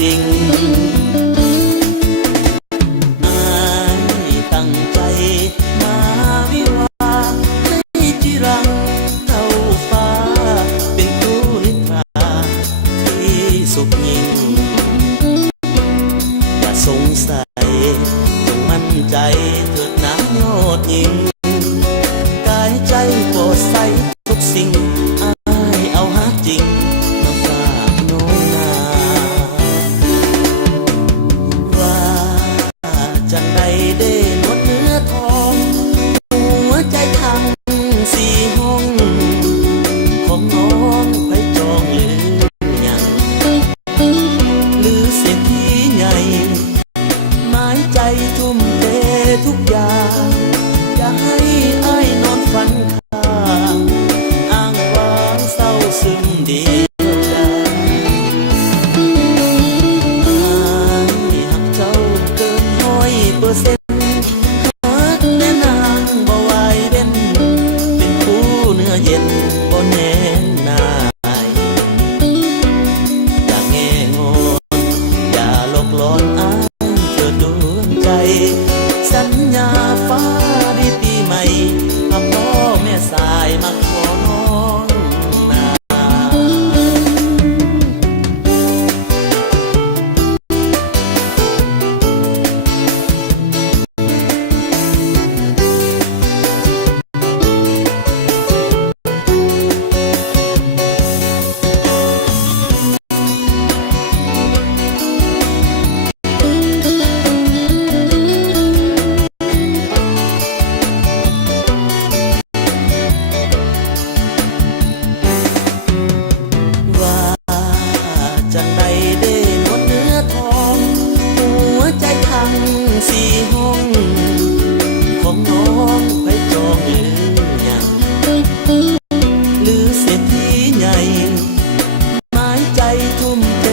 จริงอายตั้งใจมาวิวาให้จิรังเท่าฟ้าเป็นคู่นิทราที่สุขยิ่งอย่าสงสัยจงมั่นใจเถิดนะยอดยิ่งกายใจโปรดใสทุกสิ่งอายเอาหาจริงมาฝากน้องนาว่าจังใดเด้นวลเนื้อทองหัวใจทั้งสี่ห้องของน้องไปจองหรือยังหรือเศรษฐีใหญ่หมายใจทุ่มเททุกอย่างอย่าให้อ้ายนอนฝันข้างอ้างว้างเศร้าซึมเดียวดายอ้ายหักเจ้าเกิน100%หักแน่นางบ่ไหวเด่นเป็นผู้เนื้อเย็นบ่แน่นายอย่าแง่งอนอย่าหลอกหลอนอ้ายเถิดดวงใจสัญญาฟ้าดีปีใหม่มาพ่อแม่สายมาขอน้องนาจังใดเด้นวลเนื้อทองหัวใจทั้งสี่ห้องของน้องไปจองหรือยังหรือเศรษฐีใหญ่หมายใจทุ่มเท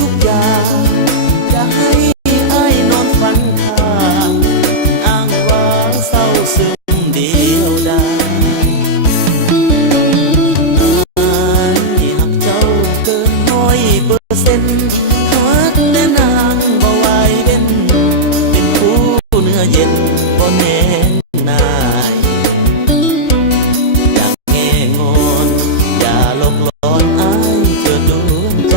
ทุกอย่างอย่าให้อ้ายนอนฝันข้างอ้างว้างเศร้าซึมเดียวดายอ้ายหักเจ้าเกิน100%หักแน่นางบ่ไหวเด่นเป็นผู้เนื้อเย็นบ่แน่นายอย่าแง่งอนอย่าหลอกหลอนอ้ายเถิดดวงใจ